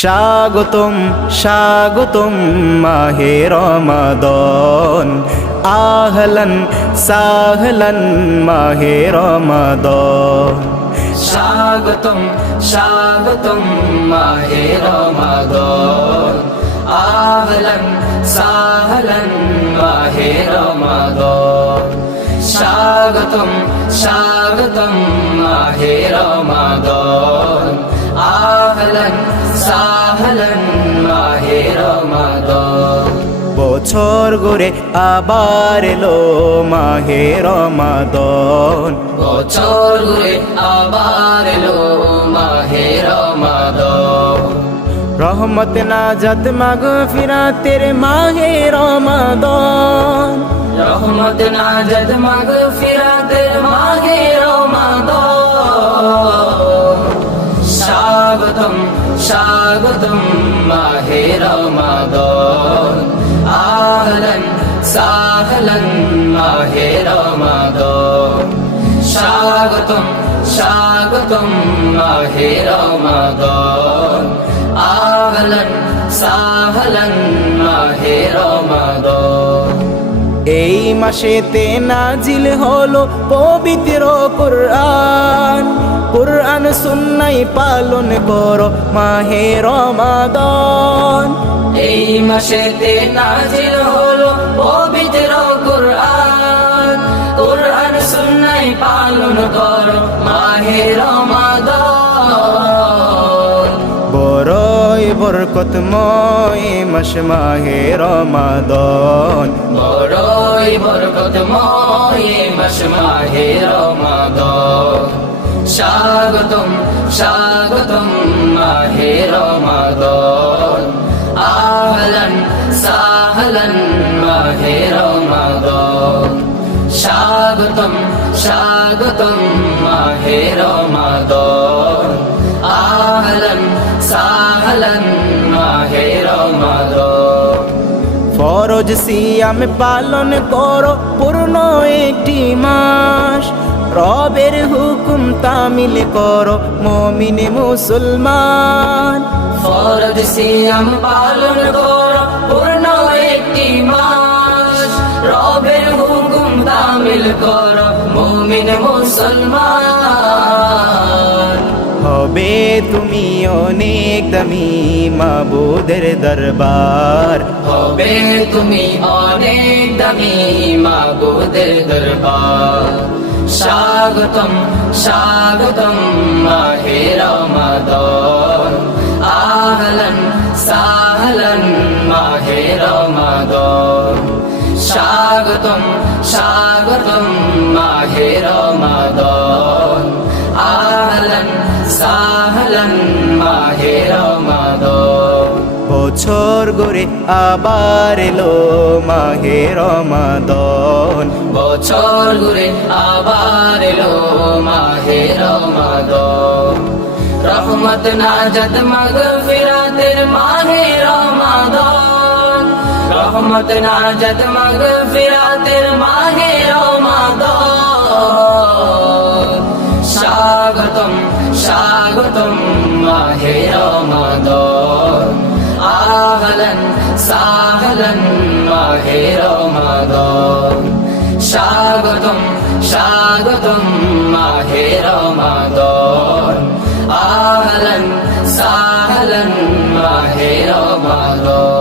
স্বাগতম স্বাগতম মাহে রমাদান, আহলান সাহলান মাহে রমাদান। স্বাগতম স্বাগতম মাহে রমাদান, আহলান সাহলান মাহে রমাদান। স্বাগতম স্বাগতম মাহে রমাদান, আহলান সাহলান মাহে রমাদান। বছর ঘুরে আবার এলো মাহে রমাদান, বছর ঘুরে আবার এলো মাহে রমাদান। রহমত নাজাত মাগফিরাতের মাহে রমাদান, রহমত নাজাত মাগফিরাতের মাহে রমাদান। স্বাগতম স্বাগতম মাহে রমাদান, আহলান সাহলান মাহে রমাদান। স্বাগতম স্বাগতম মাহে রমাদান, আহলান সাহলান মাহে রমাদান। এই মাসেতে নাজিল হলো পবিত্র কুরআন, কুরআন সুন্নাহ পালন করো মাহে রমাদান। এই মাসেতে নাজিল হলো পবিত্র কুরআন, কুরআন সুন্নাহ পালন করো মাহে রমাদান। বড়ই বরকতময় মাস মাহে রমাদান, বড়ই বরকতময় মাস মাহে রমাদান। স্বাগতম স্বাগতম মাহে রমাদান, আহলান সাহলান মাহে রমাদান। স্বাগতম স্বাগতম মাহে রমাদান, আহলান সাহলান মাহে রমাদান। ফরজ সিয়াম পালন করো পূর্ণ একটি মাস, রবের হুকুম তামিল করো মুমিন মুসলমান। ফরজ সিয়াম পালন করো পূর্ণ একটি মাস, রবের হুকুম তামিল করো মুমিন মুসলমান। হবে তুমি অনেক দামি মাবুদের দরবার, হবে তুমি অনেক দামি মাবুদের দরবার। স্বাগতম স্বাগতম মাহে রমাদান, আহলান সাহলান মাহে রমাদান। স্বাগতম স্বাগতম মাহে রমাদান, আহলান সাহলান মাহে রমাদান। বছর ঘুরে আবার এলো মাহে রমাদান, বছর ঘুরে আবার এলো মাহে রমাদান। রহমত নাজাত মাগফিরাতের মাহে রমাদান, রহমত নাজাত মাগফিরাতের মাহে রমাদান। স্বাগতম স্বাগতম মাহে রমাদান, আহলান সাহলান মাহে রমাদান। স্বাগতম স্বাগতম মাহে রমাদান, আহলান সাহলান মাহে রমাদান।